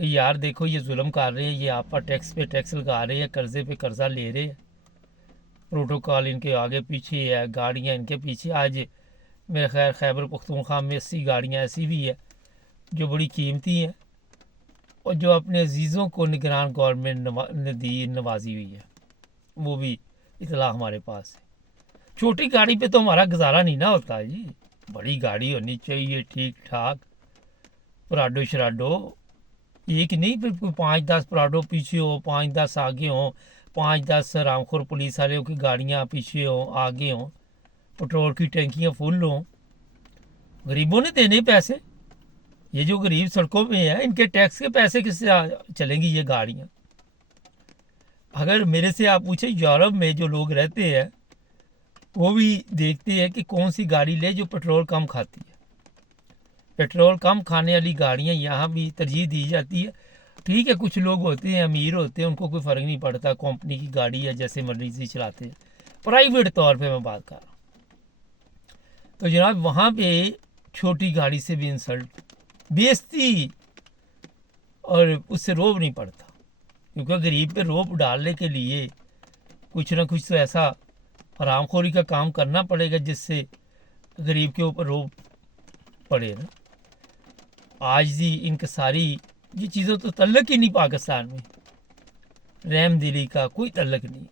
کہ یار دیکھو یہ ظلم کر رہے ہیں, یہ آپ پر ٹیکس پہ ٹیکس لگا رہے ہیں, قرضے پہ قرضہ لے رہے ہیں, پروٹوکال ان کے آگے پیچھے ہے, گاڑیاں ان کے پیچھے. آج میرے خیر خیبر پختونخوا میں 80 گاڑیاں ایسی بھی ہے جو بڑی قیمتی ہیں اور جو اپنے عزیزوں کو نگران گورنمنٹ نے دی, نوازی ہوئی ہے. وہ بھی اطلاع ہمارے پاس ہے. چھوٹی گاڑی پہ تو ہمارا گزارا نہیں نہ ہوتا جی, بڑی گاڑی ہونی چاہیے ٹھیک ٹھاک, پراڈو شراڈو, ایک نہیں پھر 5-10 پراڈو پیچھے ہو, 5-10 آگے ہوں, 5-10 رامخور پولیس والوں کی گاڑیاں پیچھے ہوں آگے ہوں, پٹرول کی ٹینکیاں فل ہوں. غریبوں نے دینے پیسے, یہ جو غریب سڑکوں پہ ہیں ان کے ٹیکس کے پیسے کس سے چلیں گی یہ گاڑیاں. اگر میرے سے آپ پوچھیں یورپ میں جو لوگ رہتے ہیں وہ بھی دیکھتے ہیں کہ کون سی گاڑی لے جو پیٹرول کم کھاتی ہے. پیٹرول کم کھانے والی گاڑیاں یہاں بھی ترجیح دی جاتی ہے. ٹھیک ہے کچھ لوگ ہوتے ہیں امیر ہوتے ہیں, ان کو کوئی فرق نہیں پڑتا, کمپنی کی گاڑی ہے جیسے مرضی چلاتے ہیں, پرائیویٹ طور پہ میں بات کر رہا ہوں. تو جناب وہاں پہ چھوٹی گاڑی سے بھی انسلٹ, بےعزتی اور اس سے روب نہیں پڑتا, کیونکہ غریب پہ روب ڈالنے کے لیے کچھ نہ کچھ تو ایسا حرام خوری کا کام کرنا پڑے گا جس سے غریب کے اوپر روب پڑے نا. عاجزی, انکساری, یہ چیزوں تو تعلق ہی نہیں پاکستان میں, رحم دلی کا کوئی تعلق نہیں.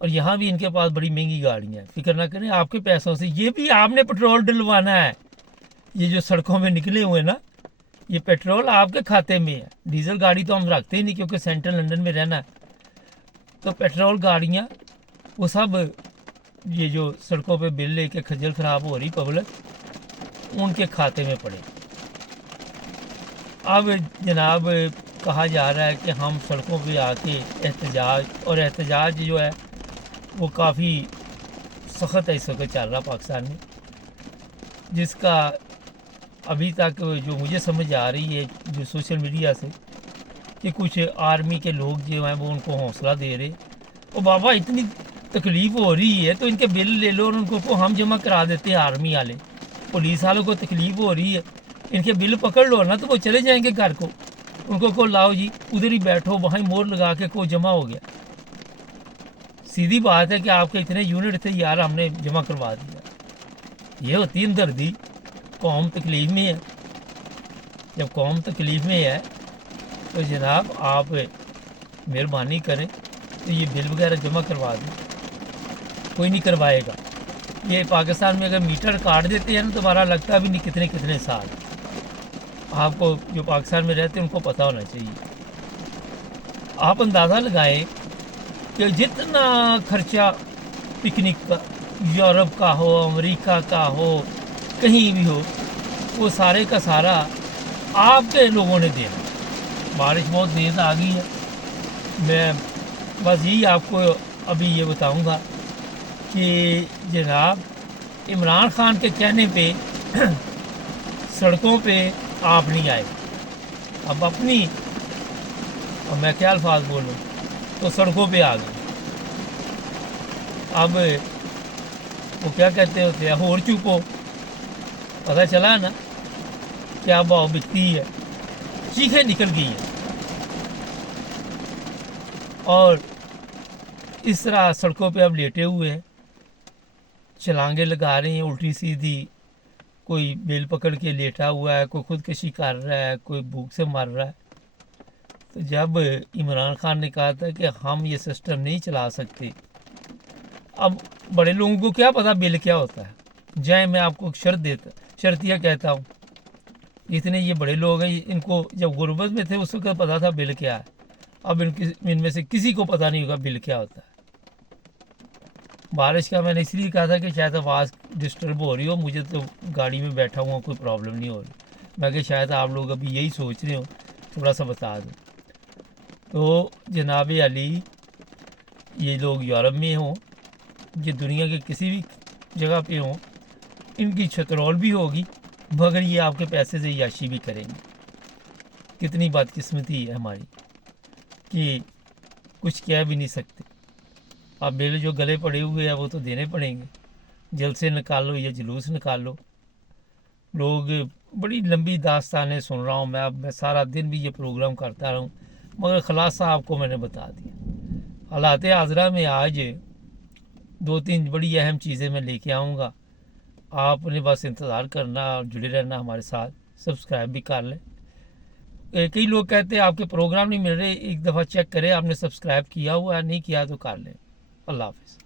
اور یہاں بھی ان کے پاس بڑی مہنگی گاڑیاں ہیں, فکر نہ کریں آپ کے پیسوں سے. یہ بھی آپ نے پیٹرول ڈلوانا ہے, یہ جو سڑکوں میں نکلے ہوئے نا یہ پیٹرول آپ کے کھاتے میں ہے. ڈیزل گاڑی تو ہم رکھتے ہی نہیں کیونکہ سینٹرل لنڈن میں رہنا ہے. تو پیٹرول گاڑیاں وہ سب یہ جو سڑکوں پہ بل لے کے کھجل خراب ہو رہی پبلک, ان کے کھاتے میں پڑے. اب جناب کہا جا رہا ہے کہ ہم سڑکوں پہ آ کے احتجاج, اور احتجاج جو ہے وہ کافی سخت ہے اس وقت چل رہا پاکستان میں, جس کا ابھی تک جو مجھے سمجھ آ رہی ہے جو سوشل میڈیا سے کہ کچھ آرمی کے لوگ جو ہیں وہ ان کو حوصلہ دے رہے, او بابا اتنی تکلیف ہو رہی ہے تو ان کے بل لے لو اور ان کو ہم جمع کرا دیتے ہیں. آرمی والے پولیس والوں کو تکلیف ہو رہی ہے, ان کے بل پکڑ لو نا تو وہ چلے جائیں گے گھر کو. ان کو لاؤ جی ادھر ہی بیٹھو, وہیں مور لگا کے کو جمع ہو گیا. سیدھی بات ہے کہ آپ کے اتنے یونٹ تھے یار, ہم نے جمع کروا دیا. یہ ہوتی ہے ہمدردی. قوم تکلیف میں ہے, جب قوم تکلیف میں ہے تو جناب آپ مہربانی کریں تو یہ بل وغیرہ جمع کروا دیں. کوئی نہیں کروائے گا. یہ پاکستان میں اگر میٹر کاٹ دیتے ہیں نا تو ہمارا لگتا بھی نہیں کتنے کتنے سال. آپ کو جو پاکستان میں رہتے ہیں ان کو پتہ ہونا چاہیے. آپ اندازہ لگائیں کہ جتنا خرچہ پکنک کا, یورپ کا ہو, امریکہ کا ہو, کہیں بھی ہو, وہ سارے کا سارا آپ کے لوگوں نے دینا. بارش بہت تیز آ گئی ہے. میں بس یہی آپ کو ابھی یہ بتاؤں گا کہ جناب عمران خان کے کہنے پہ سڑکوں پہ آپ نہیں آئے. اب اپنی, اور میں کیا الفاظ بولوں, تو سڑکوں پہ آ گئے. اب وہ کیا کہتے ہوتے ہیں, اور چپو, پتہ چلا نا کیا بھاؤ بکتی ہے. چیخیں نکل گئی ہیں. اور اس طرح سڑکوں پہ اب لیٹے ہوئے ہیں, چھلانگیں لگا رہے ہیں الٹی سیدھی. کوئی بیل پکڑ کے لیٹا ہوا ہے, کوئی خودکشی کر رہا ہے, کوئی بھوک سے مر رہا ہے. تو جب عمران خان نے کہا تھا کہ ہم یہ سسٹم نہیں چلا سکتے, اب بڑے لوگوں کو کیا پتا بل کیا ہوتا ہے. جائیں میں آپ کو شرطیہ کہتا ہوں, جتنے یہ بڑے لوگ ہیں ان کو جب غربت میں تھے اس وقت پتا تھا بل کیا ہے. اب ان میں سے کسی کو پتہ نہیں ہوگا بل کیا ہوتا ہے. بارش کا میں نے اس لیے کہا تھا کہ شاید آواز ڈسٹرب ہو رہی ہو, مجھے تو گاڑی میں بیٹھا ہوا کوئی پرابلم نہیں ہو رہی. میں کہ شاید آپ لوگ ابھی یہی سوچ رہے ہو, تھوڑا سا بتا دوں. تو جناب علی, یہ لوگ یورپ میں ہوں, یہ دنیا کے کسی بھی جگہ پہ ہوں, ان کی چھترول بھی ہوگی مگر یہ آپ کے پیسے سے عیاشی بھی کریں گے. کتنی بدقسمتی ہے ہماری کہ کچھ کہہ بھی نہیں سکتے. اب بل جو گلے پڑے ہوئے ہیں وہ تو دینے پڑیں گے. جلسے نکالو یا جلوس نکالو, لوگ بڑی لمبی داستانیں سن رہا ہوں میں سارا دن بھی یہ پروگرام کرتا رہا ہوں، مگر خلاصہ آپ کو میں نے بتا دیا۔ حالات حاضرہ میں آج 2-3 بڑی اہم چیزیں میں لے کے آؤں گا، آپ نے بس انتظار کرنا اور جڑے رہنا ہمارے ساتھ، سبسکرائب بھی کر لیں۔ کئی لوگ کہتے ہیں آپ کے پروگرام نہیں مل رہے، ایک دفعہ چیک کریں آپ نے سبسکرائب کیا ہوا ہے، نہیں کیا تو کر لیں۔ اللہ حافظ۔